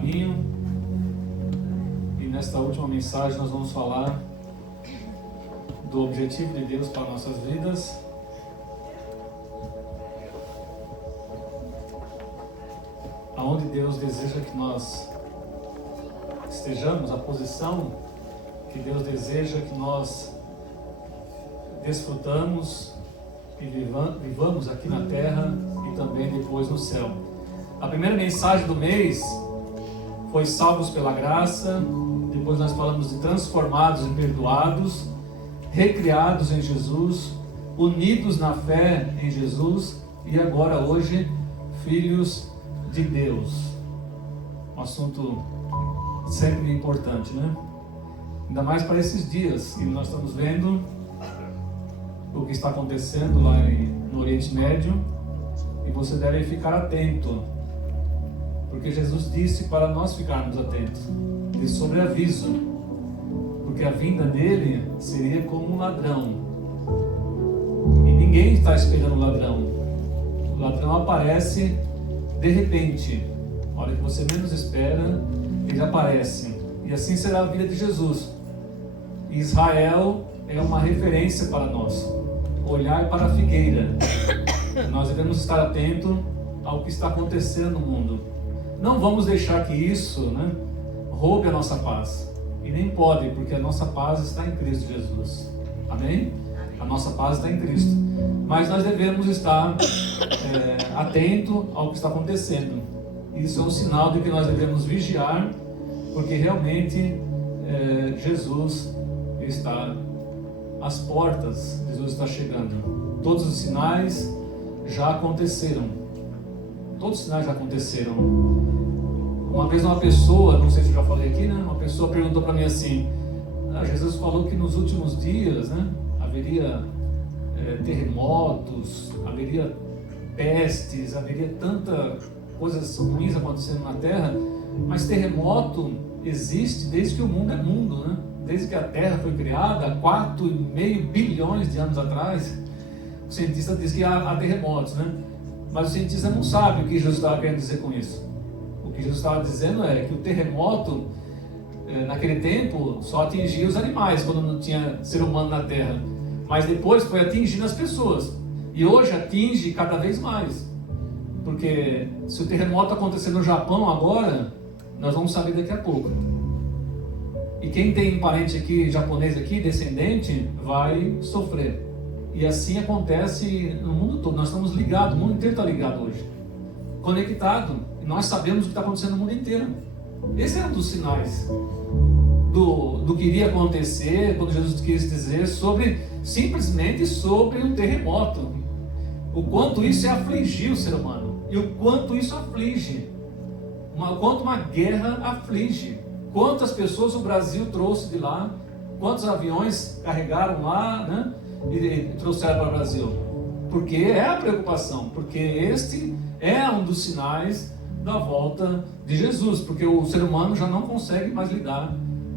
caminho. E nesta última mensagem nós vamos falar do objetivo de Deus para nossas vidas. Aonde Deus deseja que nós estejamos, a posição que Deus deseja que nós desfrutamos e vivamos aqui na terra e também depois no céu. A primeira mensagem do mês foi salvos pela graça, depois nós falamos de transformados e perdoados, recriados em Jesus, unidos na fé em Jesus e agora hoje filhos de Deus. Um assunto sempre importante, né? Ainda mais para esses dias que nós estamos vendo o que está acontecendo lá no Oriente Médio, e você deve ficar atento, porque Jesus disse para nós ficarmos atentos, de sobreaviso, porque a vinda dele seria como um ladrão, e ninguém está esperando o ladrão. O ladrão aparece de repente, a hora que você menos espera, ele aparece, e assim será a vida de Jesus. Israel é uma referência para nós, olhar para a figueira. Nós devemos estar atentos ao que está acontecendo no mundo. Não vamos deixar que isso, roube a nossa paz. E nem pode, porque a nossa paz está em Cristo Jesus. Amém? A nossa paz está em Cristo. Mas nós devemos estar atento ao que está acontecendo. Isso é um sinal de que nós devemos vigiar, porque realmente Jesus está às portas, Jesus está chegando. Todos os sinais já aconteceram. Todos os sinais já aconteceram. Uma vez uma pessoa, não sei se eu já falei aqui, uma pessoa perguntou para mim assim: Jesus falou que nos últimos dias, haveria terremotos, haveria pestes, haveria tanta coisas ruins acontecendo na Terra, mas terremoto existe desde que o mundo é mundo, Desde que a Terra foi criada, há 4,5 bilhões de anos atrás, o cientista diz que há terremotos, Mas o cientista não sabe o que Jesus estava querendo dizer com isso. O que Jesus estava dizendo é que o terremoto, naquele tempo, só atingia os animais, quando não tinha ser humano na Terra. Mas depois foi atingindo as pessoas. E hoje atinge cada vez mais. Porque se o terremoto acontecer no Japão agora, nós vamos saber daqui a pouco. E quem tem parente aqui, japonês aqui, descendente, vai sofrer. E assim acontece no mundo todo. Nós estamos ligados, o mundo inteiro está ligado hoje. Conectado. E nós sabemos o que está acontecendo no mundo inteiro. Esse é um dos sinais do que iria acontecer, quando Jesus quis dizer simplesmente sobre um terremoto. O quanto isso é afligir o ser humano. E o quanto isso aflige. O quanto uma guerra aflige. Quantas pessoas o Brasil trouxe de lá, quantos aviões carregaram lá, e trouxeram para o Brasil. Porque é a preocupação, porque este é um dos sinais da volta de Jesus, porque o ser humano já não consegue mais lidar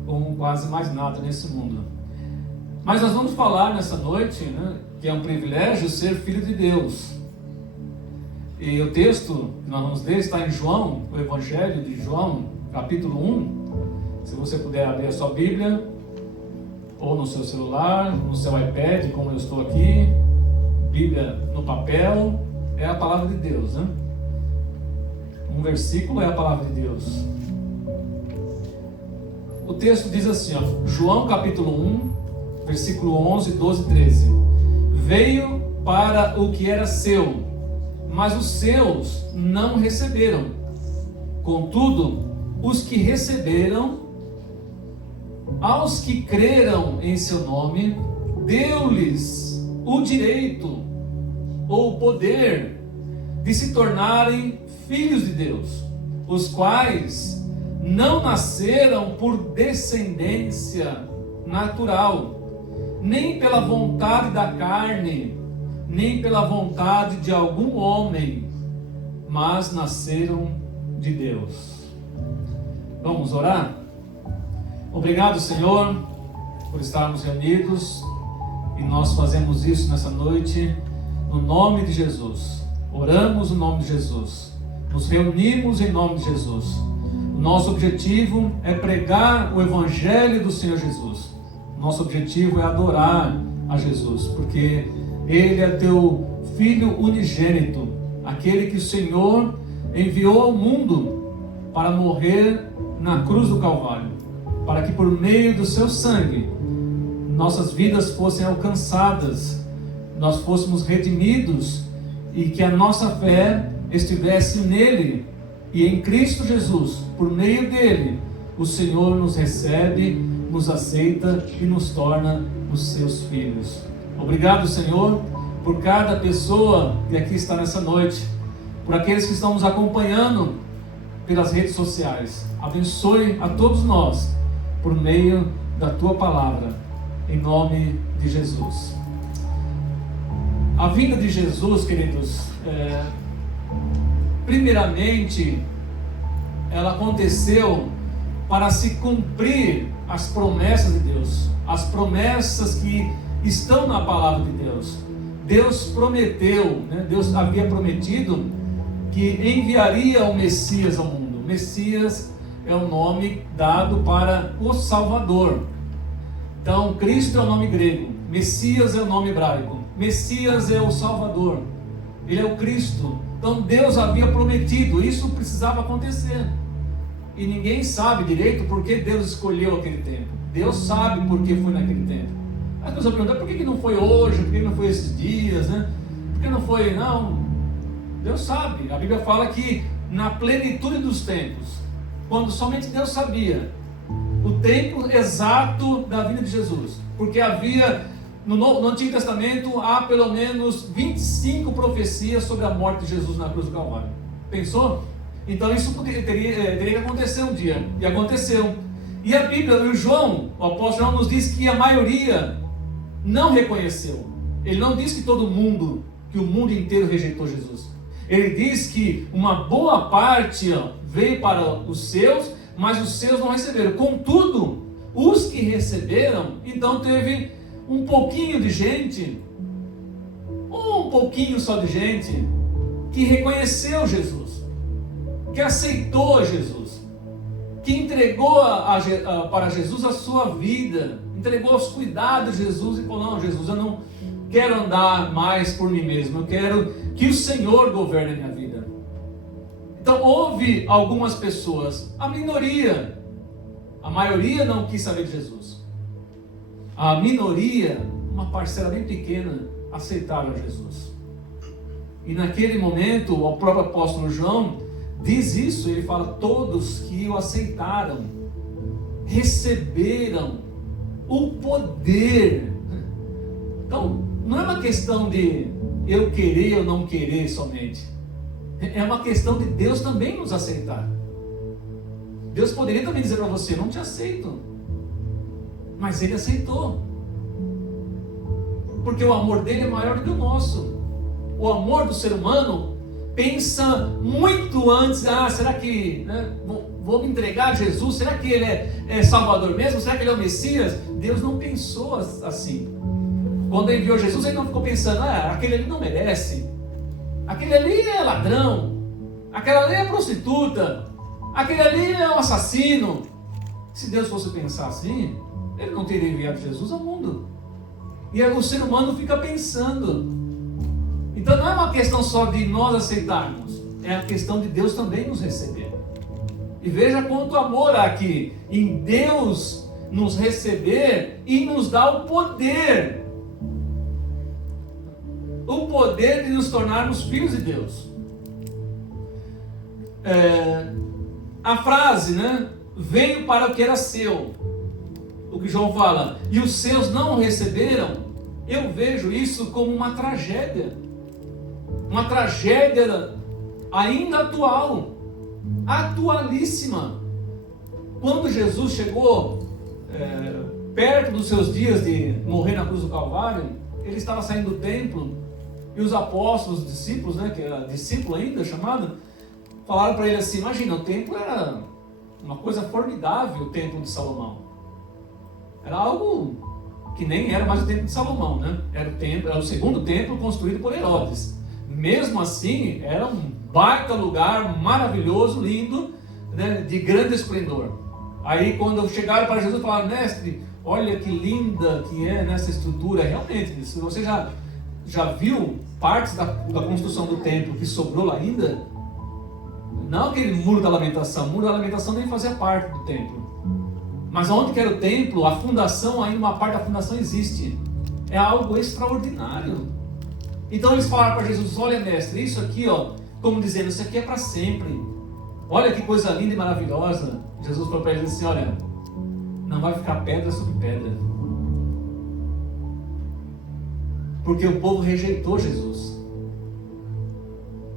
com quase mais nada nesse mundo. Mas nós vamos falar nessa noite, que é um privilégio ser filho de Deus. E o texto que nós vamos ler está em João, o Evangelho de João, capítulo 1. Se você puder abrir a sua Bíblia, ou no seu celular, no seu iPad, como eu estou aqui. Bíblia no papel é a palavra de Deus, Um versículo é a palavra de Deus. O texto diz assim, João capítulo 1, versículo 11, 12 e 13. Veio para o que era seu, mas os seus não receberam. Contudo, os que receberam, aos que creram em seu nome, deu-lhes o direito ou o poder de se tornarem filhos de Deus, os quais não nasceram por descendência natural, nem pela vontade da carne, nem pela vontade de algum homem, mas nasceram de Deus. Vamos orar? Obrigado, Senhor, por estarmos reunidos, e nós fazemos isso nessa noite no nome de Jesus. Oramos no nome de Jesus, nos reunimos em nome de Jesus, O nosso objetivo é pregar o Evangelho do Senhor Jesus. Nosso objetivo é adorar a Jesus, porque Ele é teu Filho unigênito, aquele que o Senhor enviou ao mundo para morrer na cruz do Calvário, para que por meio do seu sangue nossas vidas fossem alcançadas, nós fôssemos redimidos e que a nossa fé estivesse nele e em Cristo Jesus. Por meio dele, o Senhor nos recebe, nos aceita e nos torna os seus filhos. Obrigado, Senhor, por cada pessoa que aqui está nessa noite, por aqueles que estão nos acompanhando pelas redes sociais. Abençoe a todos nós por meio da tua palavra, em nome de Jesus. A vinda de Jesus, queridos, primeiramente, ela aconteceu para se cumprir as promessas de Deus, as promessas que estão na palavra de Deus. Deus prometeu, Deus havia prometido que enviaria o Messias ao mundo. O Messias é o nome dado para o Salvador. Então, Cristo é o nome grego, Messias é o nome hebraico, Messias é o Salvador, Ele é o Cristo. Então Deus havia prometido, isso precisava acontecer. E ninguém sabe direito por que Deus escolheu aquele tempo. Deus sabe por que foi naquele tempo. As pessoas perguntam, por que não foi hoje, por que não foi esses dias, Por que não foi, não? Deus sabe. A Bíblia fala que na plenitude dos tempos, quando somente Deus sabia o tempo exato da vinda de Jesus, porque havia no Antigo Testamento há pelo menos 25 profecias sobre a morte de Jesus na cruz do Calvário. Pensou? Então isso teria que acontecer um dia, e aconteceu. E a Bíblia, o apóstolo João nos diz que a maioria não reconheceu. Ele não diz que todo mundo, que o mundo inteiro rejeitou Jesus. Ele diz que uma boa parte veio para os seus, mas os seus não receberam. Contudo, os que receberam, então teve um pouquinho de gente, um pouquinho só de gente, que reconheceu Jesus, que aceitou Jesus, que entregou para Jesus a sua vida, entregou aos cuidados de Jesus e falou, não, Jesus, eu não quero andar mais por mim mesmo, eu quero que o Senhor governe a minha vida. Então houve algumas pessoas, a minoria, a maioria não quis saber de Jesus. A minoria, uma parcela bem pequena, aceitaram Jesus. E naquele momento, o próprio apóstolo João diz isso, ele fala, todos que o aceitaram, receberam o poder. Então, não é uma questão de eu querer ou não querer somente. É uma questão de Deus também nos aceitar. Deus poderia também dizer para você, não te aceito. Mas Ele aceitou. Porque o amor dele é maior do que o nosso. O amor do ser humano pensa muito antes, será que vou me entregar a Jesus? Será que Ele é Salvador mesmo? Será que Ele é o Messias? Deus não pensou assim. Quando Ele enviou Jesus, Ele não ficou pensando, aquele ali não merece. Aquele ali é ladrão. Aquela ali é prostituta. Aquele ali é um assassino. Se Deus fosse pensar assim, Ele não teria enviado Jesus ao mundo. E o ser humano fica pensando. Então não é uma questão só de nós aceitarmos, é a questão de Deus também nos receber. E veja quanto amor há aqui em Deus nos receber e nos dar o poder de nos tornarmos filhos de Deus. A frase, veio para o que era seu, o que João fala, e os seus não o receberam, eu vejo isso como uma tragédia ainda atualíssima. Quando Jesus chegou perto dos seus dias de morrer na cruz do Calvário, ele estava saindo do templo, e os apóstolos, os discípulos, que era discípulo ainda chamado, falaram para ele assim, imagina, o templo era uma coisa formidável, o templo de Salomão. Era algo que nem era mais o templo de Salomão, era o segundo templo construído por Herodes. Mesmo assim, era um baita lugar, maravilhoso, lindo, né, de grande esplendor. Aí quando chegaram para Jesus, falaram: mestre, olha que linda que é nessa estrutura. Realmente, se você já viu partes da construção do templo que sobrou lá ainda, não aquele muro da lamentação. O muro da lamentação nem fazia parte do templo. Mas onde que era o templo, a fundação, ainda uma parte da fundação existe. É algo extraordinário. Então eles falaram para Jesus: olha, mestre, isso aqui, ó, como dizendo, isso aqui é para sempre. Olha que coisa linda e maravilhosa. Jesus falou para eles assim: olha, não vai ficar pedra sobre pedra. Porque o povo rejeitou Jesus.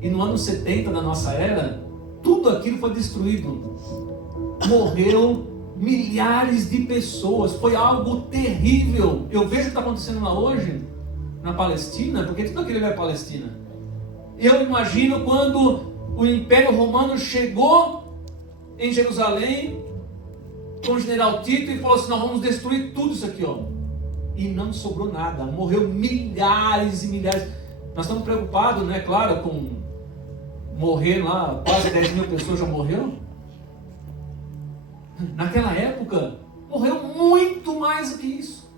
E no ano 70 da nossa era, tudo aquilo foi destruído. Morreu milhares de pessoas. Foi algo terrível. Eu vejo o que está acontecendo lá hoje, na Palestina, porque tudo aquilo é Palestina. Eu imagino quando o Império Romano chegou em Jerusalém com o general Tito e falou assim: nós vamos destruir tudo isso aqui, ó. E não sobrou nada. Morreu milhares e milhares. Nós estamos preocupados, né, claro, com morrer lá, quase 10 mil pessoas já morreu. Naquela época, morreu muito mais do que isso.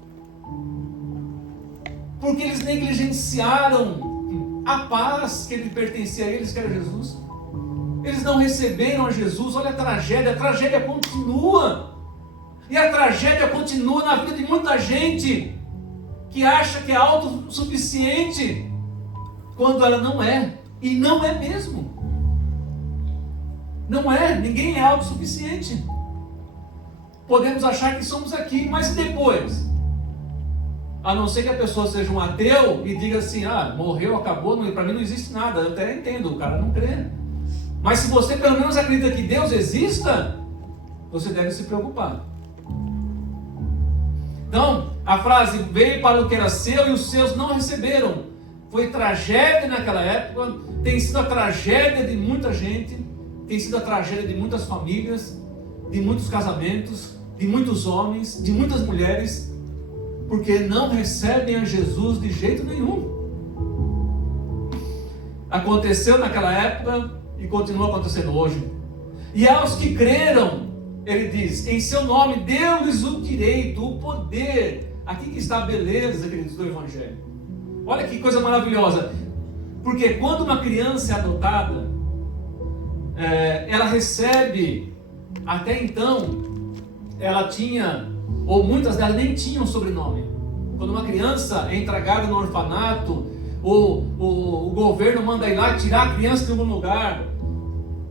Porque eles negligenciaram a paz que ele pertencia a eles, que era Jesus. Eles não receberam a Jesus. Olha a tragédia continua. E a tragédia continua na vida de muita gente que acha que é autossuficiente, quando ela não é. E não é mesmo. Não é, ninguém é autossuficiente. Podemos achar que somos aqui, mas depois? A não ser que a pessoa seja um ateu e diga assim: ah, morreu, acabou, para mim não existe nada. Eu até entendo, o cara não crê. Mas se você pelo menos acredita que Deus exista, você deve se preocupar. Então, a frase: veio para o que era seu e os seus não receberam, foi tragédia naquela época, tem sido a tragédia de muita gente, tem sido a tragédia de muitas famílias, de muitos casamentos, de muitos homens, de muitas mulheres, porque não recebem a Jesus de jeito nenhum. Aconteceu naquela época e continua acontecendo hoje. E aos que creram, ele diz: em seu nome deu-lhes o direito, o poder. Aqui que está a beleza, queridos, do Evangelho. Olha que coisa maravilhosa. Porque quando uma criança é adotada, ela recebe, até então, ela tinha, ou muitas delas nem tinham sobrenome. Quando uma criança é entregada no orfanato, o governo manda ir lá tirar a criança de algum lugar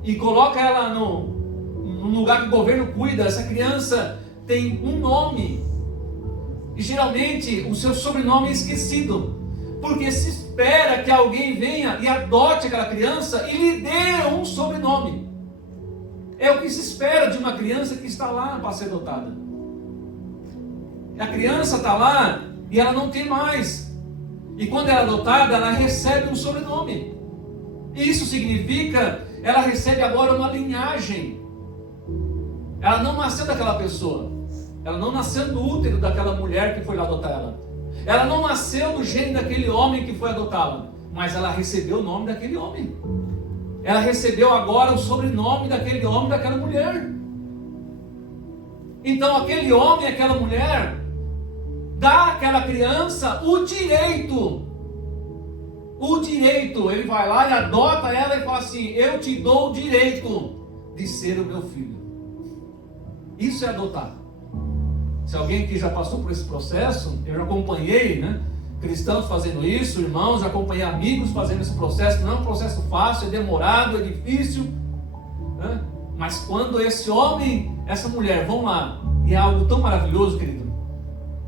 e coloca ela num lugar que o governo cuida. Essa criança tem um nome e geralmente o seu sobrenome é esquecido, porque se espera que alguém venha e adote aquela criança e lhe dê um sobrenome. É o que se espera de uma criança que está lá para ser adotada. A criança está lá e ela não tem mais. E quando ela é adotada, ela recebe um sobrenome. Isso significa, ela recebe agora uma linhagem. Ela não nasceu daquela pessoa. Ela não nasceu do útero daquela mulher que foi lá adotar ela. Ela não nasceu do gênio daquele homem que foi adotá-la. Mas ela recebeu o nome daquele homem. Ela recebeu agora o sobrenome daquele homem, daquela mulher. Então aquele homem, aquela mulher, dá àquela criança o direito. O direito. Ele vai lá e adota ela e fala assim: eu te dou o direito de ser o meu filho. Isso é adotar. Se alguém aqui já passou por esse processo, eu já acompanhei, né, cristãos fazendo isso, irmãos, já acompanhei amigos fazendo esse processo. Não é um processo fácil, é demorado, é difícil, né? Mas quando esse homem, essa mulher vão lá, e é algo tão maravilhoso, querido.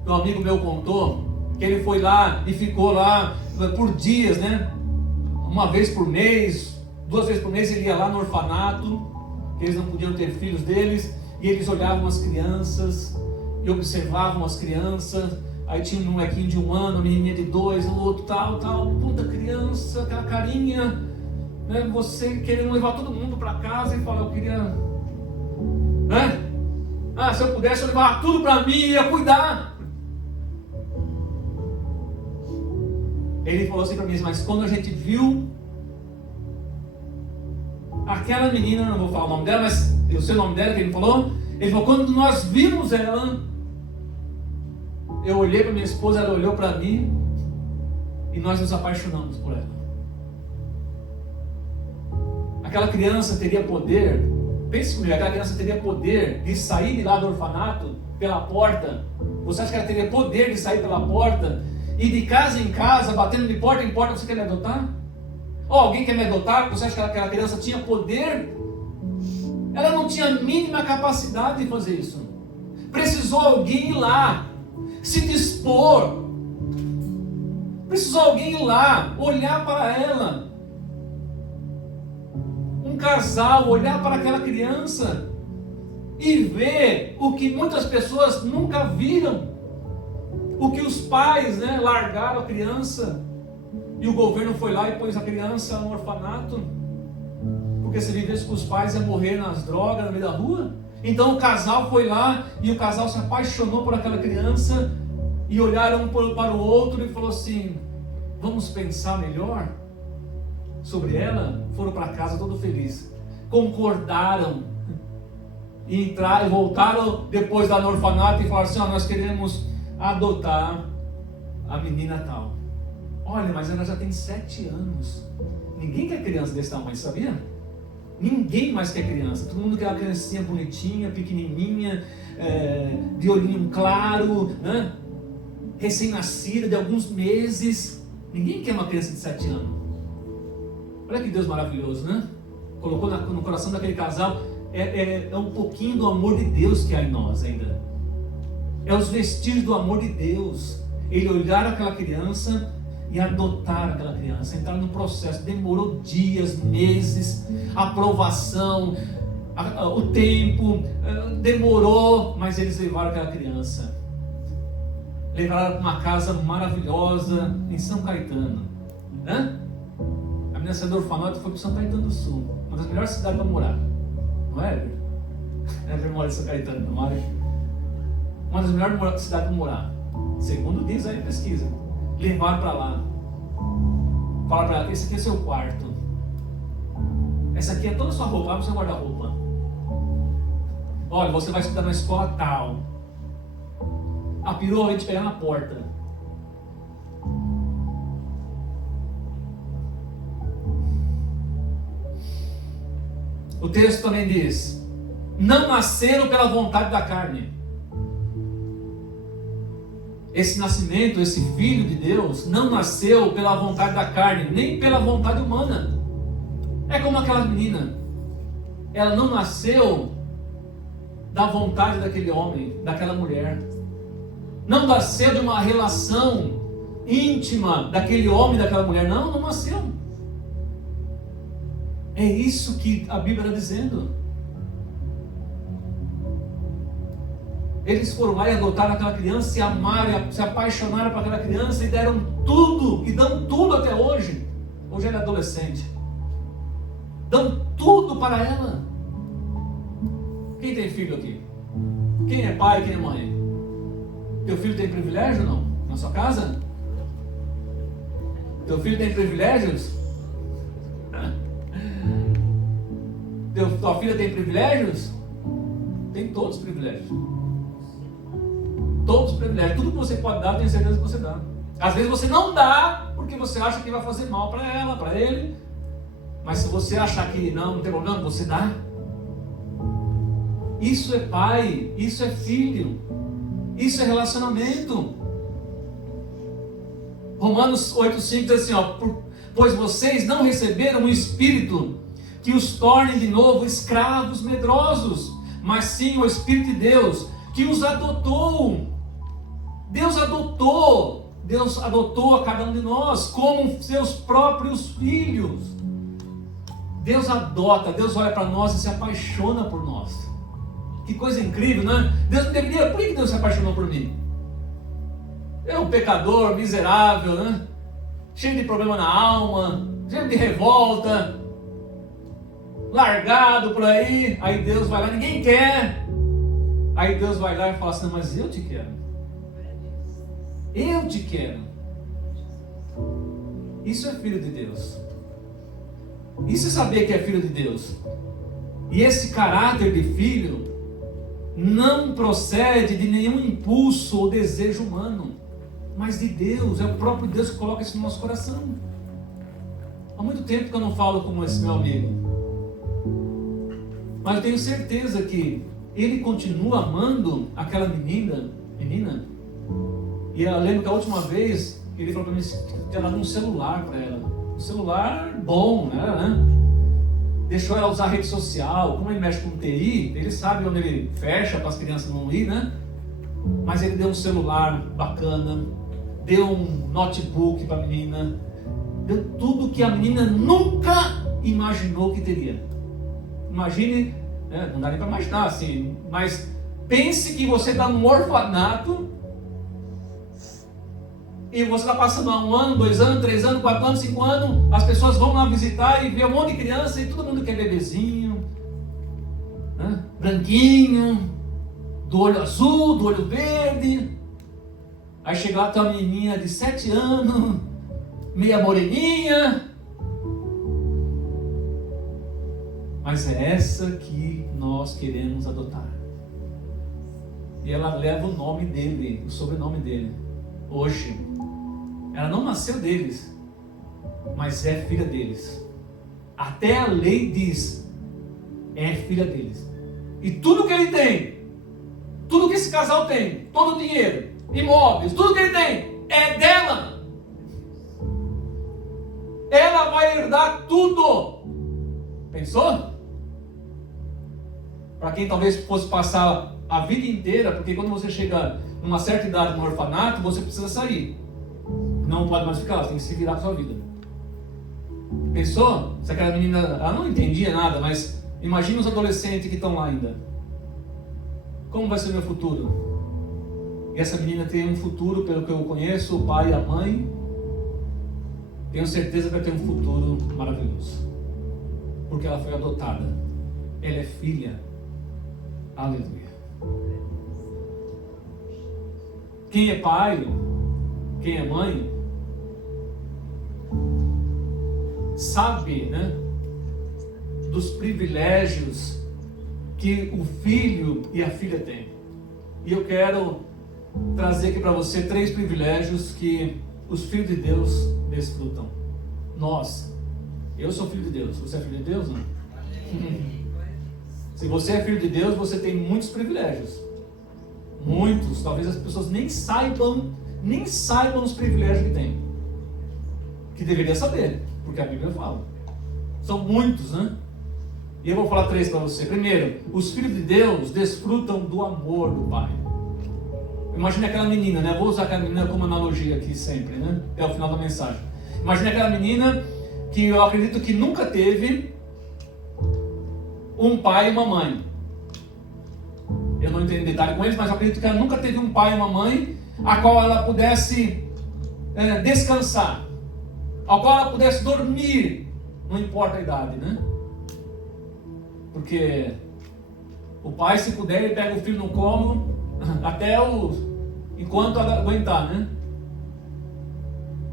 Um amigo meu contou que ele foi lá e ficou lá por dias, né? Uma vez por mês, 2 vezes por mês ele ia lá no orfanato, que eles não podiam ter filhos deles, e eles olhavam as crianças e observavam as crianças. Aí tinha um molequinho de 1 ano, uma menininha de 2, o outro tal, puta criança, aquela carinha, né? Você querendo levar todo mundo para casa e falar: eu queria, né? Ah, se eu pudesse eu levava tudo para mim e ia cuidar. Ele falou assim para mim: mas quando a gente viu aquela menina, não vou falar o nome dela, mas eu sei o nome dela que ele falou. Ele falou, quando nós vimos ela, eu olhei para minha esposa, ela olhou para mim e nós nos apaixonamos por ela. Aquela criança teria poder, pense comigo, aquela criança teria poder de sair de lá do orfanato pela porta. Você acha que ela teria poder de sair pela porta e de casa em casa, batendo de porta em porta, você quer me adotar? Ou alguém quer me adotar? Você acha que aquela criança tinha poder? Ela não tinha a mínima capacidade de fazer isso. Precisou alguém ir lá, se dispor. Precisou alguém ir lá, olhar para ela. Um casal olhar para aquela criança e ver o que muitas pessoas nunca viram. O que os pais, largaram a criança e o governo foi lá e pôs a criança no orfanato. Porque se vivesse com os pais ia morrer nas drogas, no meio da rua. Então o casal foi lá e o casal se apaixonou por aquela criança e olharam um para o outro e falou assim, vamos pensar melhor sobre ela. Foram para casa todo felizes, concordaram e entraram e voltaram depois lá no orfanato e falaram assim, nós queremos adotar a menina tal. Olha, mas ela já tem 7 anos. Ninguém quer criança desse tamanho, sabia? Ninguém mais quer criança. Todo mundo quer uma criancinha bonitinha, pequenininha, de olhinho claro, né? Recém-nascida, de alguns meses. Ninguém quer uma criança de 7 anos. Olha que Deus maravilhoso, né? Colocou no coração daquele casal. É um pouquinho do amor de Deus que há em nós ainda. É os vestígios do amor de Deus. Ele olhar aquela criança e adotar aquela criança, entrar no processo. Demorou dias, meses, aprovação, o tempo, demorou, mas eles levaram aquela criança. Levaram para uma casa maravilhosa em São Caetano. A menina saiu do orfanato e foi para São Caetano do Sul, uma das melhores cidades para morar. Não é? Ela mora em São Caetano, não mora? Uma das melhores cidades para morar. Segundo diz aí a pesquisa. Levaram para lá. Falaram para ela, esse aqui é seu quarto. Essa aqui é toda a sua roupa, abre o seu guarda-roupa. Olha, você vai estudar na escola tal. A perua vai te pegar na porta. O texto também diz, não nasceram pela vontade da carne. Esse nascimento, esse filho de Deus, não nasceu pela vontade da carne, nem pela vontade humana. É como aquela menina. Ela não nasceu da vontade daquele homem, daquela mulher. Não nasceu de uma relação íntima daquele homem e daquela mulher. Não, não nasceu. É isso que a Bíblia está dizendo. Eles foram lá e adotaram aquela criança, se amaram, se apaixonaram por aquela criança e deram tudo, e dão tudo até hoje. Hoje ela é adolescente. Dão tudo para ela. Quem tem filho aqui? Quem é pai, quem é mãe? Teu filho tem privilégio ou não? Na sua casa? Teu filho tem privilégios? Tua filha tem privilégios? Tem todos os privilégios. Todos os privilégios. Tudo que você pode dar, eu tenho certeza que você dá. Às vezes você não dá porque você acha que vai fazer mal para ela, para ele. Mas se você achar que não tem problema, você dá. Isso é pai, isso é filho, isso é relacionamento. Romanos 8,5 diz assim, pois vocês não receberam um espírito que os torne de novo escravos medrosos, mas sim o Espírito de Deus, que os adotou. Deus adotou a cada um de nós como seus próprios filhos. Deus adota, Deus olha para nós e se apaixona por nós. Que coisa incrível, né? Deus não deveria, por que Deus se apaixonou por mim? Eu, um pecador, miserável, né? Cheio de problema na alma, cheio de revolta, largado por aí. Aí Deus vai lá, ninguém quer. Aí Deus vai lá e fala assim, mas eu te quero. Eu te quero. Isso é filho de Deus. Isso é saber que é filho de Deus. E esse caráter de filho não procede de nenhum impulso ou desejo humano, mas de Deus. É o próprio Deus que coloca isso no nosso coração. Há muito tempo que eu não falo como esse meu amigo, mas eu tenho certeza que ele continua amando aquela menina. E eu lembro que a última vez ele falou para mim que tinha dado um celular para ela, um celular bom, né? Deixou ela usar a rede social. Como ele mexe com TI, ele sabe onde ele fecha para as crianças não ir, né? Mas ele deu um celular bacana, deu um notebook para a menina, deu tudo que a menina nunca imaginou que teria. Imagine, né? Não dá nem para imaginar assim, mas pense que você está num orfanato e você está passando há 1 ano, 2 anos, 3 anos, 4 anos, 5 anos, as pessoas vão lá visitar e vê um monte de criança e todo mundo quer bebezinho, né? Branquinho, do olho azul, do olho verde. Aí chega lá, tem uma menininha de 7 anos, meia moreninha. Mas é essa que nós queremos adotar. E ela leva o nome dele, o sobrenome dele. Hoje, ela não nasceu deles, mas é filha deles. Até a lei diz, é filha deles. E tudo que ele tem, tudo que esse casal tem, todo o dinheiro, imóveis, tudo que ele tem, é dela. Ela vai herdar tudo. Pensou? Para quem talvez fosse passar a vida inteira, porque quando você chega numa certa idade no orfanato, você precisa sair. Não pode mais ficar, você tem que se virar com a sua vida. Pensou? Se aquela menina, ela não entendia nada, mas imagina os adolescentes que estão lá ainda. Como vai ser o meu futuro? E essa menina tem um futuro, pelo que eu conheço, o pai e a mãe. Tenho certeza que vai ter um futuro maravilhoso. Porque ela foi adotada. Ela é filha. Aleluia. Quem é pai, quem é mãe, sabe, né, dos privilégios que o filho e a filha têm. E eu quero trazer aqui para você 3 privilégios que os filhos de Deus desfrutam. Eu sou filho de Deus. Você é filho de Deus, não? Se você é filho de Deus, você tem muitos privilégios. Muitos. Talvez as pessoas nem saibam os privilégios que tem. Que deveria saber, porque a Bíblia fala. São muitos, né? E eu vou falar 3 para você. Primeiro, os filhos de Deus desfrutam do amor do Pai. Imagine aquela menina, né? Vou usar aquela menina como analogia aqui sempre, né? Até o final da mensagem. Imagine aquela menina que eu acredito que nunca teve um pai e uma mãe. Eu não entendo detalhe com eles, mas eu acredito que ela nunca teve um pai e uma mãe a qual ela pudesse descansar, a qual ela pudesse dormir, não importa a idade, né? Porque o pai, se puder, ele pega o filho no colo enquanto aguentar, né?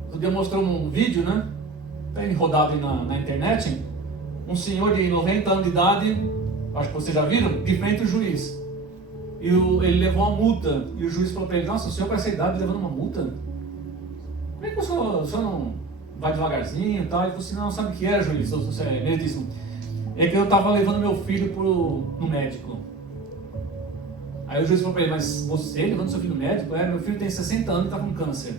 Outro dia mostrou um vídeo, né? Tem rodado aí na internet, um senhor de 90 anos de idade, acho que vocês já viram, de frente ao juiz. E ele levou uma multa, e o juiz falou para ele: nossa, o senhor com essa idade levando uma multa? Como é que o senhor não vai devagarzinho e tal? Ele falou assim: não, sabe o que é, juiz? Ele disse: é que eu estava levando meu filho no médico. Aí o juiz falou para ele: mas você levando seu filho no médico? Meu filho tem 60 anos e está com câncer.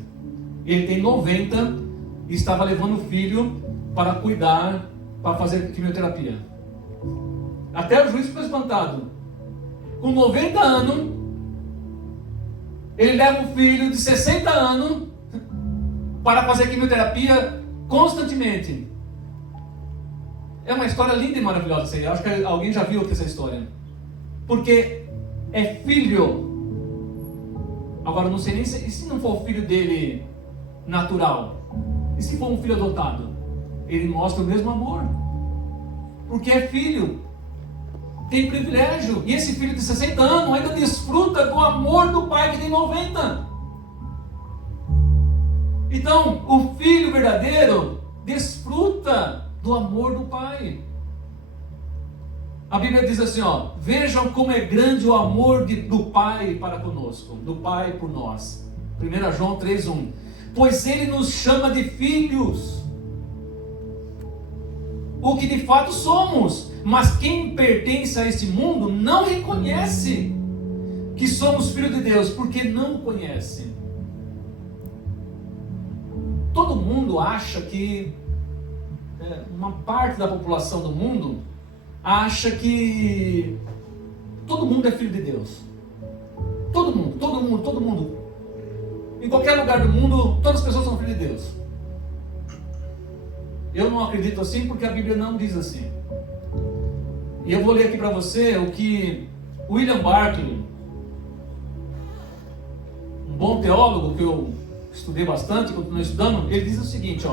E ele tem 90 e estava levando o filho para cuidar, para fazer quimioterapia. Até o juiz ficou espantado. Com 90 anos, ele leva um filho de 60 anos para fazer quimioterapia constantemente. É uma história linda e maravilhosa essa aí. Eu acho que alguém já viu essa história. Porque é filho. Agora, não sei nem se não for o filho dele natural. E se for um filho adotado? Ele mostra o mesmo amor. Porque é filho. Tem privilégio. E esse filho de 60 anos ainda desfruta do amor do pai que tem 90. Então, o filho verdadeiro desfruta do amor do Pai. A Bíblia diz assim, vejam como é grande o amor do Pai para conosco, do Pai por nós. 1 João 3,1. Pois Ele nos chama de filhos, o que de fato somos, mas quem pertence a este mundo não reconhece que somos filhos de Deus, porque não o conhece. Todo mundo acha que, uma parte da população do mundo acha que todo mundo é filho de Deus. Todo mundo. Em qualquer lugar do mundo, todas as pessoas são filhos de Deus. Eu não acredito assim porque a Bíblia não diz assim. E eu vou ler aqui para você o que William Barclay, um bom teólogo que eu estudei bastante, continuo estudando, ele diz o seguinte,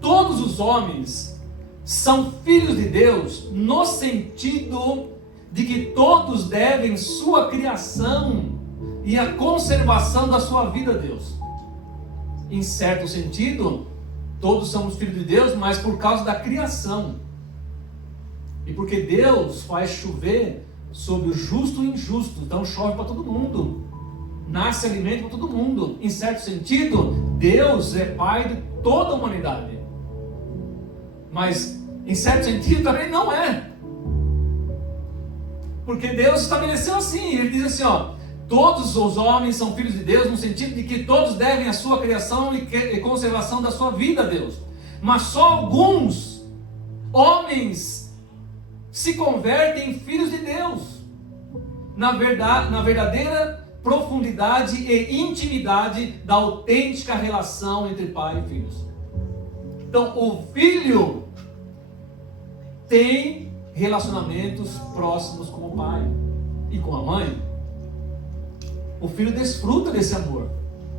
todos os homens são filhos de Deus no sentido de que todos devem sua criação e a conservação da sua vida a Deus. Em certo sentido, todos somos filhos de Deus, mas por causa da criação. E porque Deus faz chover sobre o justo e o injusto, então chove para todo mundo. Nasce alimento para todo mundo. Em certo sentido, Deus é pai de toda a humanidade. Mas, em certo sentido, também não é. Porque Deus estabeleceu assim. Ele diz assim, todos os homens são filhos de Deus, no sentido de que todos devem a sua criação e conservação da sua vida a Deus. Mas só alguns homens se convertem em filhos de Deus. Na verdadeira profundidade e intimidade da autêntica relação entre pai e filhos. Então, o filho tem relacionamentos próximos com o pai e com a mãe. O filho desfruta desse amor.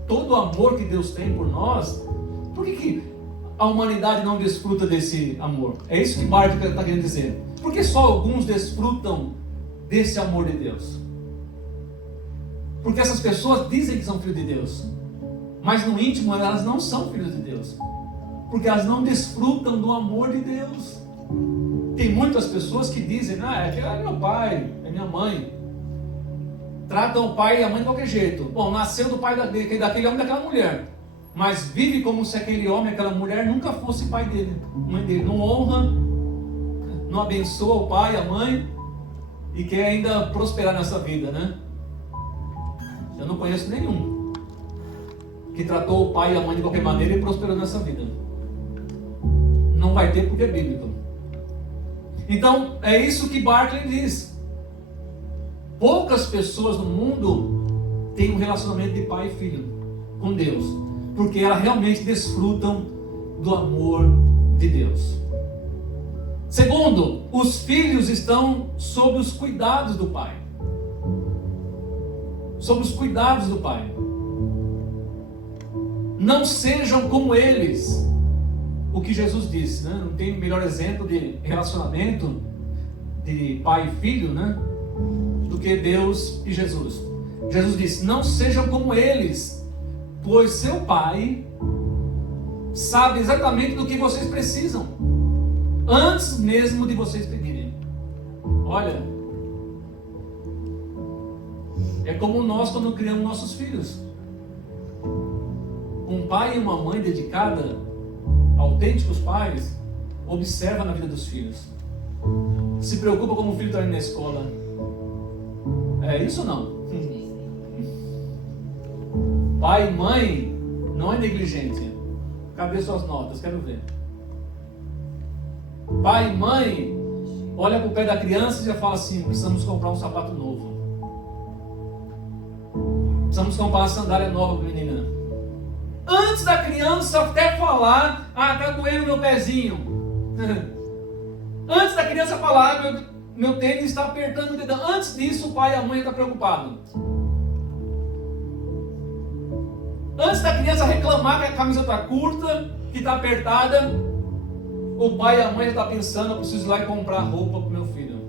Todo o amor que Deus tem por nós, por que a humanidade não desfruta desse amor? É isso que Barclay está querendo dizer. Por que só alguns desfrutam desse amor de Deus? Porque essas pessoas dizem que são filhos de Deus, mas no íntimo elas não são filhos de Deus, porque elas não desfrutam do amor de Deus. Tem muitas pessoas que dizem, é meu pai, é minha mãe, tratam o pai e a mãe de qualquer jeito. Bom, nasceu do pai daquele homem e daquela mulher, mas vive como se aquele homem, aquela mulher nunca fosse pai dele, mãe dele. Não honra, não abençoa o pai, a mãe, e quer ainda prosperar nessa vida, né? Eu não conheço nenhum que tratou o pai e a mãe de qualquer maneira e prosperou nessa vida. Não vai ter porque é bíblico. Então, é isso que Barclay diz. Poucas pessoas no mundo têm um relacionamento de pai e filho com Deus, porque elas realmente desfrutam do amor de Deus. Segundo, os filhos estão sob os cuidados do pai. Sob os cuidados do pai. Não sejam como eles. O que Jesus disse, né? Não tem melhor exemplo de relacionamento de pai e filho, né? Do que Deus e Jesus. Jesus disse, não sejam como eles, pois seu pai sabe exatamente do que vocês precisam, antes mesmo de vocês pedirem. Olha, é como nós quando criamos nossos filhos. Um pai e uma mãe dedicada, autênticos pais, observa na vida dos filhos. Se preocupa como o filho está indo na escola. É isso ou não? Pai e mãe não é negligente. Cadê suas notas? Quero ver. Pai e mãe olha para o pé da criança e já fala assim, precisamos comprar um sapato novo. Precisamos comprar uma sandália nova para a menina. Antes da criança até falar, está doendo meu pezinho. Antes da criança falar, meu tênis está apertando o dedão. Antes disso, o pai e a mãe estão preocupados. Antes da criança reclamar que a camisa está curta, que está apertada, o pai e a mãe estão pensando, eu preciso ir lá e comprar roupa para o meu filho.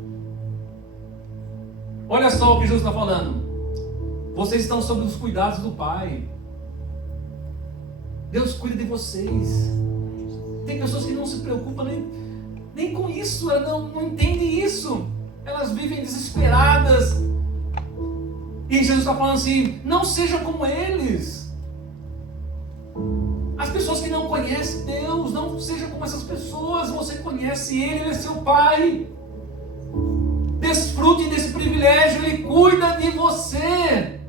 Olha só o que Jesus está falando. Vocês estão sob os cuidados do pai. Deus cuida de vocês. Tem pessoas que não se preocupam nem Nem com isso, elas não entendem isso. Elas vivem desesperadas. E Jesus está falando assim, não seja como eles. As pessoas que não conhecem Deus, não seja como essas pessoas. Você conhece Ele, Ele é seu Pai. Desfrute desse privilégio, Ele cuida de você.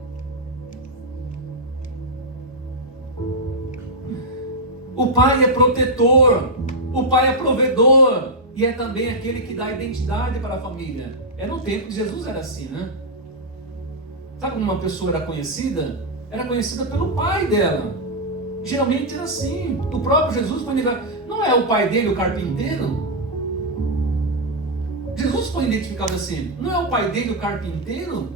O Pai é protetor, o Pai é provedor e é também aquele que dá identidade para a família. No tempo de Jesus era assim, né? Sabe como uma pessoa era conhecida? Era conhecida pelo pai dela. Geralmente era assim. O próprio Jesus, quando ele não é o pai dele o carpinteiro? Jesus foi identificado assim. Não é o pai dele o carpinteiro?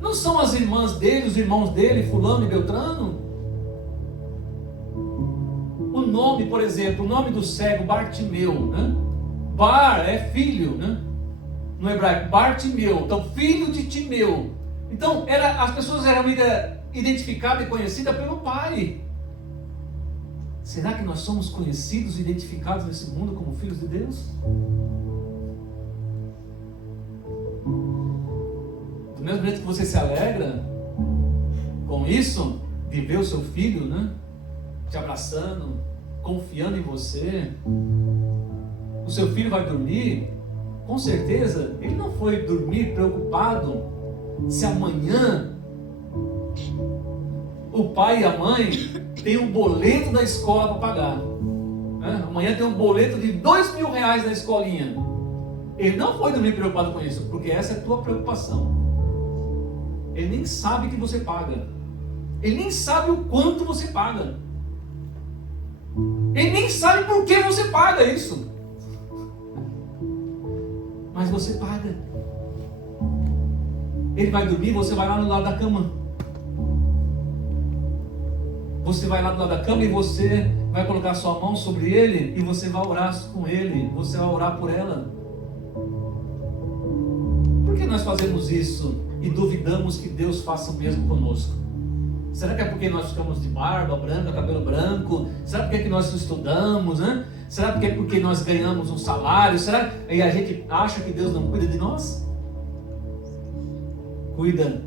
Não são as irmãs dele, os irmãos dele, fulano e beltrano? O nome, por exemplo, o nome do cego, Bartimeu, né? Bar é filho, né? No hebraico, Bartimeu, então filho de Timeu. Então as pessoas eram identificadas e conhecidas pelo pai. Será que nós somos conhecidos e identificados nesse mundo como filhos de Deus? Do mesmo jeito que você se alegra com isso, de ver o seu filho, né? Te abraçando, confiando em você. O seu filho vai dormir, com certeza, ele não foi dormir preocupado se amanhã o pai e a mãe têm um boleto da escola para pagar. Amanhã tem um boleto de R$2.000 da escolinha. Ele não foi dormir preocupado com isso, porque essa é a tua preocupação. Ele nem sabe que você paga. Ele nem sabe o quanto você paga. Ele nem sabe por que você paga isso. Mas você paga. Ele vai dormir, você vai lá no lado da cama. Você vai lá do lado da cama e você vai colocar sua mão sobre ele e você vai orar com ele. Você vai orar por ela. Por que nós fazemos isso e duvidamos que Deus faça o mesmo conosco? Será que é porque nós ficamos de barba branca, cabelo branco? Será que é porque nós estudamos, né? Será que é porque nós ganhamos um salário? Será que a gente acha que Deus não cuida de nós? Cuida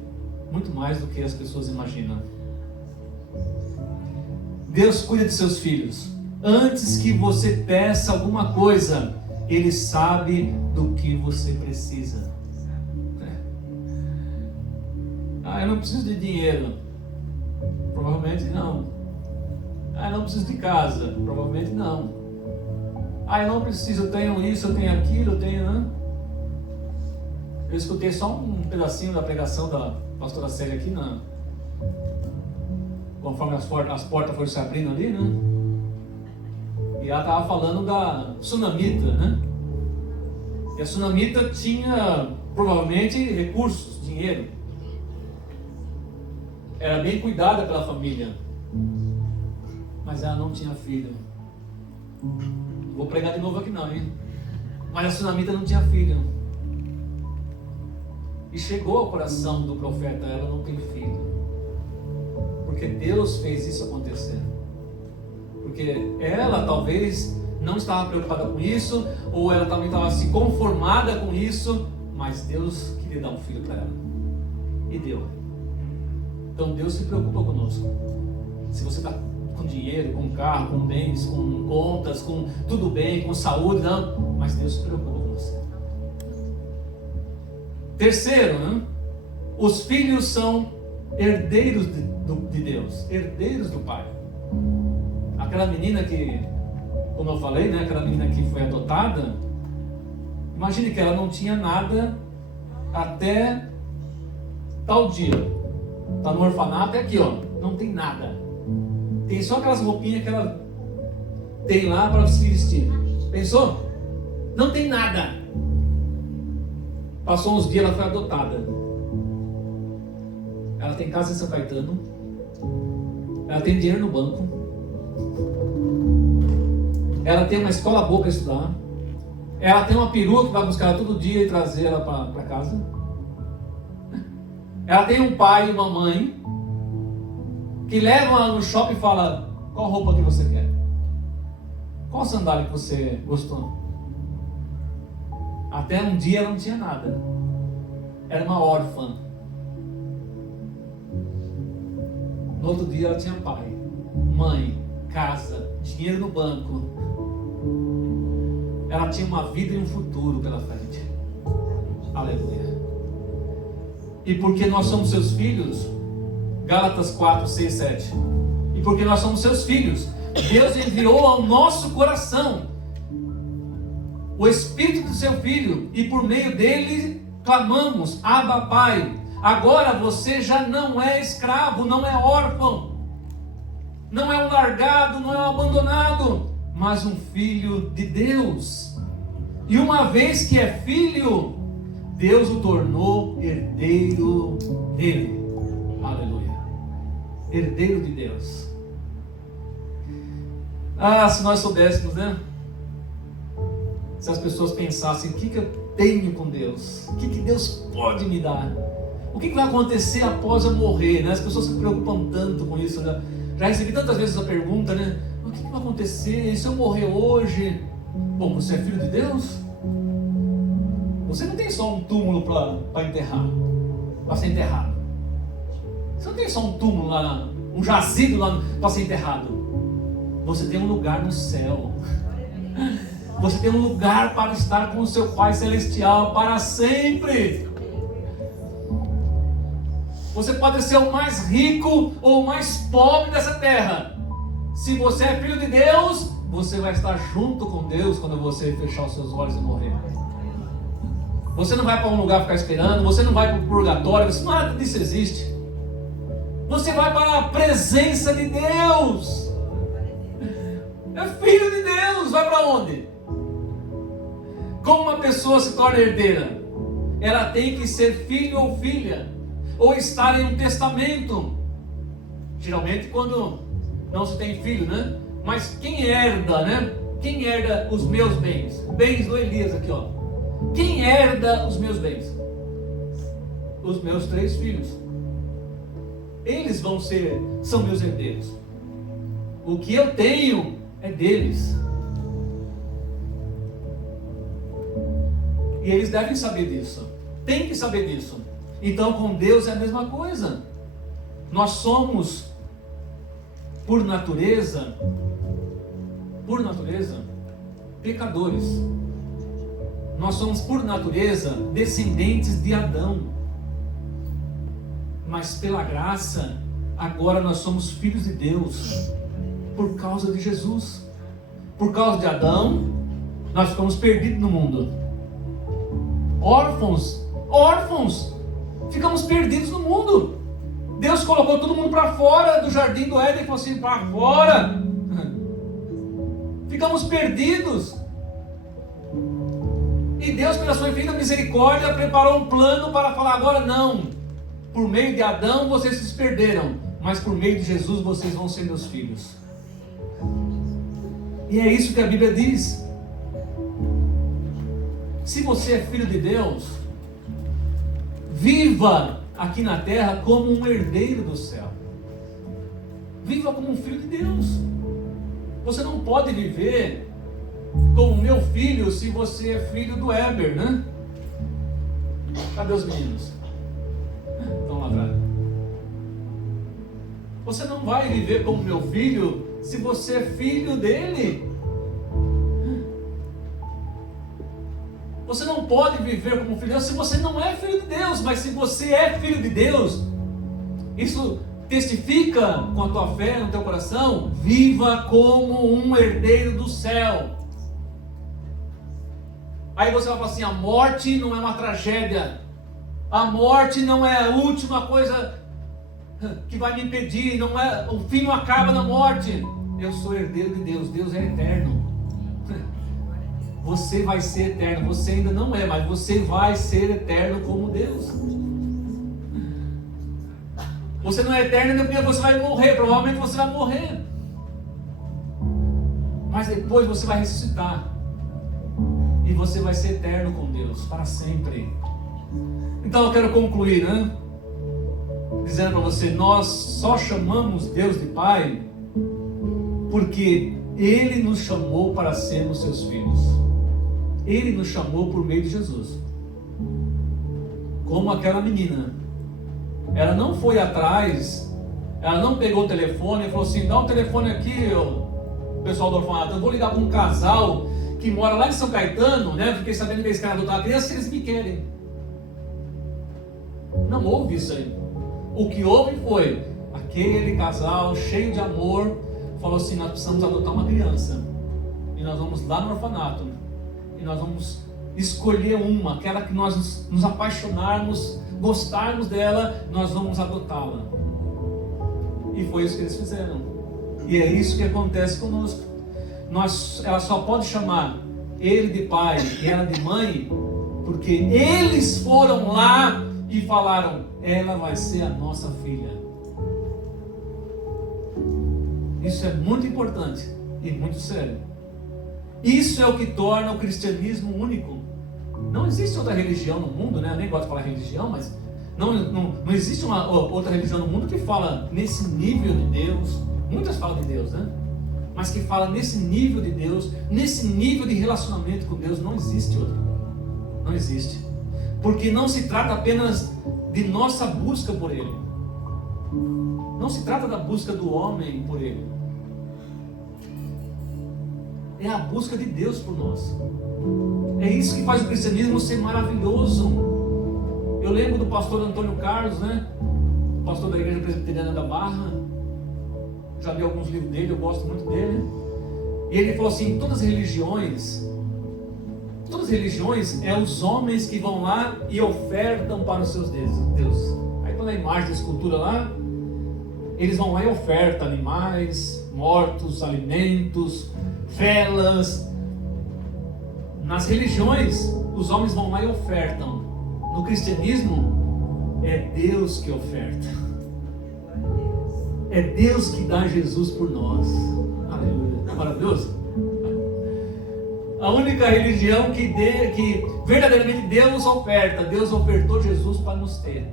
muito mais do que as pessoas imaginam. Deus cuida de seus filhos. Antes que você peça alguma coisa, Ele sabe do que você precisa. Eu não preciso de dinheiro. Provavelmente não. Eu não preciso de casa. Provavelmente não. Eu não preciso, eu tenho isso, eu tenho aquilo, eu tenho... Né? Eu escutei só um pedacinho da pregação da pastora Célia aqui, não. Conforme as portas foram se abrindo ali, né? E ela estava falando da Sunamita, né? E a Sunamita tinha, provavelmente, recursos, dinheiro. Era bem cuidada pela família. Mas ela não tinha filho. Vou pregar de novo aqui não, hein? Mas a Sunamita não tinha filho. E chegou ao coração do profeta, ela não tem filho. Porque Deus fez isso acontecer. Porque ela talvez não estava preocupada com isso, ou ela também estava se conformada com isso, mas Deus queria dar um filho para ela. E deu. Então Deus se preocupa conosco. Se você está com dinheiro, com carro, com bens, com contas, com tudo bem, com saúde, não, mas Deus se preocupa com você. Terceiro, né? Os filhos são herdeiros de Deus, herdeiros do Pai. Aquela menina que, como eu falei, né? Aquela menina que foi adotada, imagine que ela não tinha nada até tal dia. Está no orfanato, é aqui, ó, não tem nada. Tem só aquelas roupinhas que ela tem lá para se vestir. Pensou? Não tem nada. Passou uns dias, ela foi adotada. Ela tem casa em São Caetano. Ela tem dinheiro no banco. Ela tem uma escola boa para estudar. Ela tem uma perua que vai buscar ela todo dia e trazer ela para casa. Ela tem um pai e uma mãe que levam ela no shopping e falam: qual roupa que você quer? Qual sandália que você gostou? Até um dia ela não tinha nada. Era uma órfã. No outro dia ela tinha pai, mãe, casa, dinheiro no banco. Ela tinha uma vida e um futuro pela frente. Aleluia. E porque nós somos seus filhos, Gálatas 4, 6, 7. E porque nós somos seus filhos, Deus enviou ao nosso coração o Espírito do seu Filho, e por meio dele clamamos: Abba, Pai. Agora você já não é escravo, não é órfão, não é um largado, não é um abandonado, mas um filho de Deus. E uma vez que é filho, Deus o tornou herdeiro dele. Aleluia. Herdeiro de Deus. Ah, se nós soubéssemos, né? Se as pessoas pensassem: o que eu tenho com Deus? O que Deus pode me dar? O que vai acontecer após eu morrer, né? As pessoas se preocupam tanto com isso, né? Já recebi tantas vezes essa pergunta, né? O que vai acontecer se eu morrer hoje? Bom, você é filho de Deus? Você não tem só um túmulo para enterrar, para ser enterrado. Você não tem só um túmulo lá, um jazido lá para ser enterrado. Você tem um lugar no céu. Você tem um lugar para estar com o seu Pai Celestial para sempre. Você pode ser o mais rico ou o mais pobre dessa terra. Se você é filho de Deus, você vai estar junto com Deus quando você fechar os seus olhos e morrer. Você não vai para um lugar ficar esperando, você não vai para o purgatório, nada disso existe. Você vai para a presença de Deus. É filho de Deus, vai para onde? Como uma pessoa se torna herdeira? Ela tem que ser filho ou filha, ou estar em um testamento. Geralmente quando não se tem filho, né? Mas quem herda, né? Quem herda os meus bens? Bens do Elias aqui, ó. Quem herda os meus bens? Os meus 3 filhos. Eles são meus herdeiros. O que eu tenho é deles. E eles devem saber disso. Tem que saber disso. Então com Deus é a mesma coisa. Nós somos, por natureza, pecadores. Nós somos, por natureza, descendentes de Adão. Mas pela graça, agora nós somos filhos de Deus, por causa de Jesus. Por causa de Adão, nós ficamos perdidos no mundo. Órfãos, ficamos perdidos no mundo. Deus colocou todo mundo para fora do jardim do Éden e falou assim: para fora. Ficamos perdidos. E Deus, pela sua infinita misericórdia, preparou um plano para falar: agora não, por meio de Adão vocês se perderam, mas por meio de Jesus vocês vão ser meus filhos. E é isso que a Bíblia diz. Se você é filho de Deus, viva aqui na terra como um herdeiro do céu. Viva como um filho de Deus. Você não pode viver como meu filho se você é filho do Heber, né? Cadê os meninos? Estão lá atrás. Você não vai viver como meu filho se você é filho dele. Você não pode viver como filho de Deus se você não é filho de Deus. Mas se você é filho de Deus, isso testifica com a tua fé no teu coração. Viva como um herdeiro do céu. Aí você vai falar assim: a morte não é uma tragédia, a morte não é a última coisa que vai me impedir, não é, o fim não acaba na morte. Eu sou herdeiro de Deus, Deus é eterno. Você vai ser eterno, você ainda não é, mas você vai ser eterno como Deus. Você não é eterno porque você vai morrer, provavelmente você vai morrer, mas depois você vai ressuscitar. E você vai ser eterno com Deus, para sempre. Então eu quero concluir, né? Dizendo para você: nós só chamamos Deus de Pai porque Ele nos chamou para sermos seus filhos. Ele nos chamou por meio de Jesus. Como aquela menina. Ela não foi atrás, ela não pegou o telefone e falou assim: dá um telefone aqui, o pessoal do orfanato, eu vou ligar para um casal que mora lá em São Caetano, né? Fiquei sabendo que eles querem adotar a criança, eles me querem. Não houve isso aí. O que houve foi aquele casal cheio de amor falou assim: nós precisamos adotar uma criança e nós vamos lá no orfanato e nós vamos escolher uma, aquela que nós nos apaixonarmos, gostarmos dela, nós vamos adotá-la. E foi isso que eles fizeram. E é isso que acontece conosco. Ela só pode chamar ele de pai e ela de mãe porque eles foram lá e falaram: ela vai ser a nossa filha. Isso é muito importante e muito sério. Isso é o que torna o cristianismo único. Não existe outra religião no mundo, né? Eu nem gosto de falar religião, mas não existe uma outra religião no mundo que fala nesse nível de Deus. Muitas falam de Deus, né? Mas que fala nesse nível de Deus, nesse nível de relacionamento com Deus. Não existe outra. Não existe. Porque não se trata apenas de nossa busca por Ele. Não se trata da busca do homem por Ele. É a busca de Deus por nós. É isso que faz o cristianismo ser maravilhoso. Eu lembro do pastor Antônio Carlos, né? Pastor da Igreja Presbiteriana da Barra. Já li alguns livros dele, eu gosto muito dele. E ele falou assim: todas as religiões é os homens que vão lá e ofertam para os seus deuses. Aí quando a imagem da escultura lá, eles vão lá e ofertam animais, mortos, alimentos, velas. Nas religiões, os homens vão lá e ofertam. No cristianismo, é Deus que oferta. É Deus que dá Jesus por nós. Aleluia. Não é maravilhoso? A única religião que verdadeiramente Deus oferta. Deus ofertou Jesus para nos ter.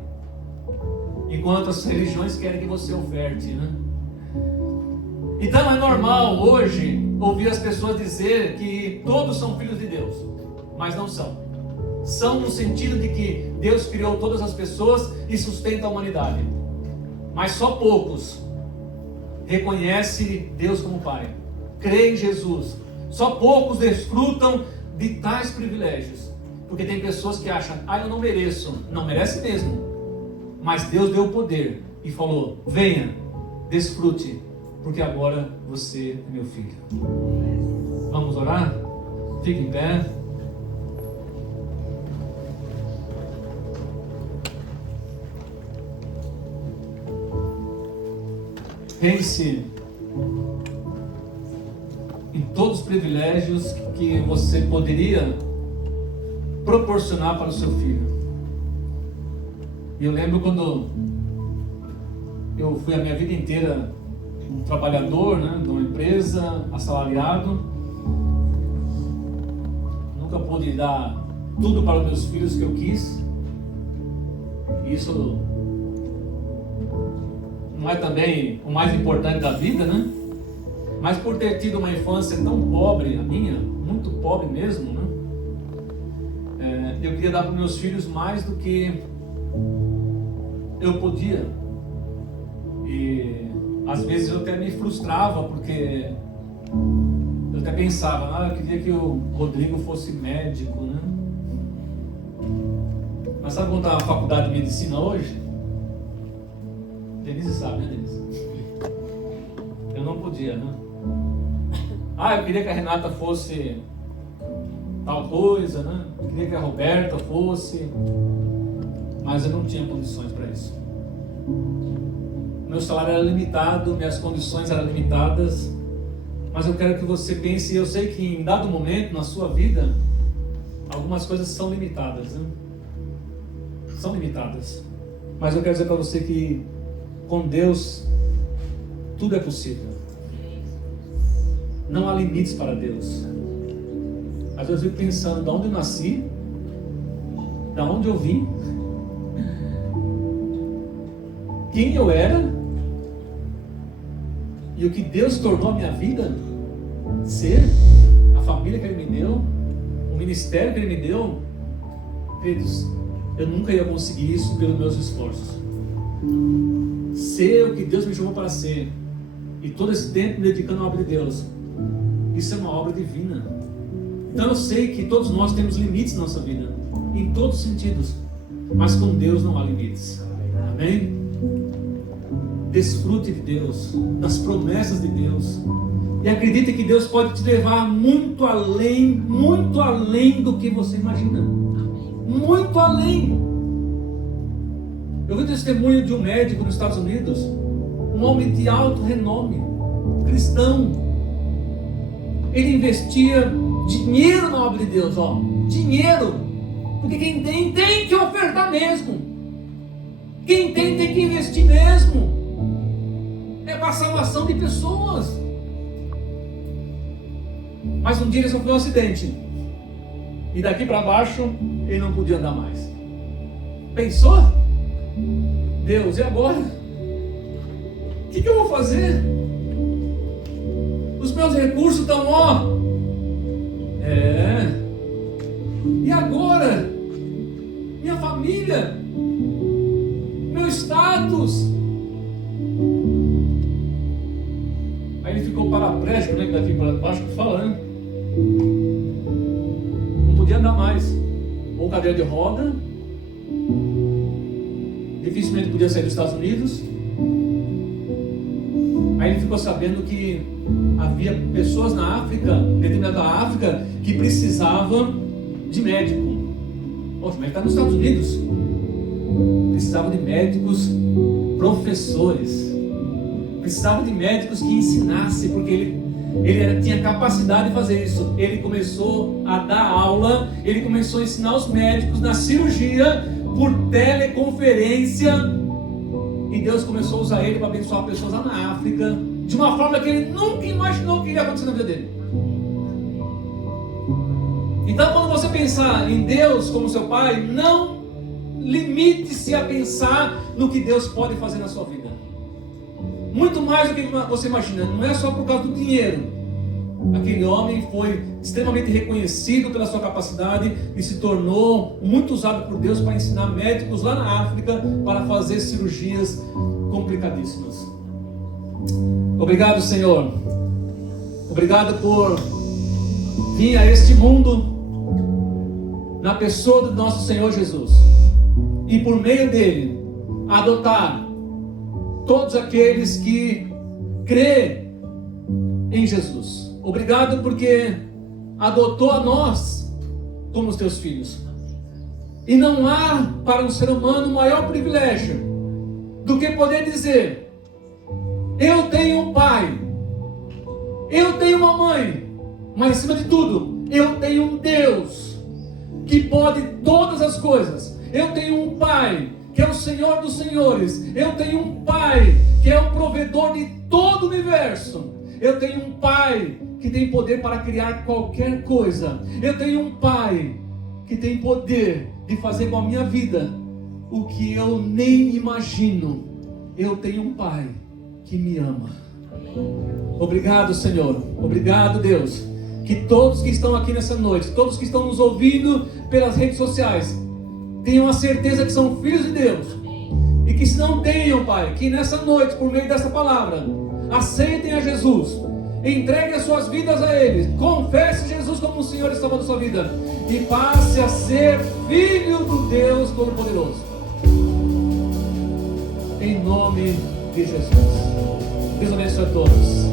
Enquanto as religiões querem que você oferte, né? Então é normal hoje ouvir as pessoas dizer que todos são filhos de Deus, mas não são. São no sentido de que Deus criou todas as pessoas e sustenta a humanidade, mas só poucos reconhecem Deus como Pai, creem em Jesus. Só poucos desfrutam de tais privilégios, porque tem pessoas que acham: eu não mereço. Não merece mesmo, mas Deus deu o poder e falou: venha, desfrute, porque agora você é meu filho. Vamos orar? Fique em pé. Pense em todos os privilégios que você poderia proporcionar para o seu filho. Eu lembro quando eu fui a minha vida inteira um trabalhador, né, de uma empresa, assalariado. Nunca pude dar tudo para os meus filhos que eu quis. Isso não é também o mais importante da vida, né? Mas por ter tido uma infância tão pobre, a minha, muito pobre mesmo, né? Eu queria dar para os meus filhos mais do que eu podia. E às vezes eu até me frustrava, porque eu até pensava: eu queria que o Rodrigo fosse médico, né? Mas sabe quando está na faculdade de medicina hoje? Denise sabe, né, Denise? Eu não podia, né? Eu queria que a Renata fosse tal coisa, né? Eu queria que a Roberta fosse, mas eu não tinha condições para isso. Meu salário era limitado, minhas condições eram limitadas, mas eu quero que você pense, eu sei que em dado momento na sua vida, algumas coisas são limitadas, né? São limitadas, mas eu quero dizer para você que com Deus tudo é possível. Não há limites para Deus. Às vezes eu fico pensando: de onde eu nasci, de onde eu vim, quem eu era e o que Deus tornou a minha vida ser, a família que Ele me deu, o ministério que Ele me deu, queridos, eu nunca ia conseguir isso pelos meus esforços. Ser o que Deus me chamou para ser, e todo esse tempo me dedicando à obra de Deus, isso é uma obra divina. Então eu sei que todos nós temos limites na nossa vida, em todos os sentidos, mas com Deus não há limites. Amém? Desfrute de Deus, das promessas de Deus, e acredite que Deus pode te levar muito além do que você imagina. Muito além. Eu vi o testemunho de um médico nos Estados Unidos, um homem de alto renome, cristão. Ele investia dinheiro na obra de Deus, dinheiro, porque quem tem que ofertar mesmo. Quem tem que investir mesmo. É para a salvação de pessoas. Mas um dia ele sofreu um acidente, e daqui para baixo ele não podia andar mais. Pensou? Deus, e agora? O que eu vou fazer? Os meus recursos estão, e agora? Minha família? Meu status? Aí ele ficou paraplégico, né? Daqui para baixo que fala, né? Não podia andar mais. Ou cadeira de roda. Dificilmente podia sair dos Estados Unidos. Aí ele ficou sabendo que havia pessoas na África, determinada África, que precisavam de médico. Poxa, mas ele está nos Estados Unidos. Precisava de médicos professores. Precisava de médicos que ensinassem, porque ele tinha capacidade de fazer isso. Ele começou a dar aula, ele começou a ensinar os médicos na cirurgia por teleconferência, e Deus começou a usar ele para abençoar pessoas lá na África, de uma forma que ele nunca imaginou que iria acontecer na vida dele. Então, quando você pensar em Deus como seu Pai, não limite-se a pensar no que Deus pode fazer na sua vida. Muito mais do que você imagina. Não é só por causa do dinheiro. Aquele homem foi extremamente reconhecido pela sua capacidade e se tornou muito usado por Deus para ensinar médicos lá na África para fazer cirurgias complicadíssimas. Obrigado, Senhor. Obrigado por vir a este mundo na pessoa do nosso Senhor Jesus, e por meio dele adotar todos aqueles que crê em Jesus. Obrigado porque adotou a nós como os teus filhos. E não há para um ser humano maior privilégio do que poder dizer: eu tenho um pai, eu tenho uma mãe, mas acima de tudo, eu tenho um Deus que pode todas as coisas. Eu tenho um pai que é o Senhor dos senhores. Eu tenho um Pai que é o provedor de todo o universo. Eu tenho um Pai que tem poder para criar qualquer coisa. Eu tenho um Pai que tem poder de fazer com a minha vida o que eu nem imagino. Eu tenho um Pai que me ama. Obrigado, Senhor. Obrigado, Deus. Que todos que estão aqui nessa noite, todos que estão nos ouvindo pelas redes sociais, tenham a certeza que são filhos de Deus. E que se não tenham, Pai, que nessa noite, por meio dessa palavra, aceitem a Jesus, entreguem as suas vidas a Ele, confesse Jesus como o Senhor e Salvador da sua vida, e passe a ser filho do Deus Todo-Poderoso. Em nome de Jesus. Deus abençoe a todos.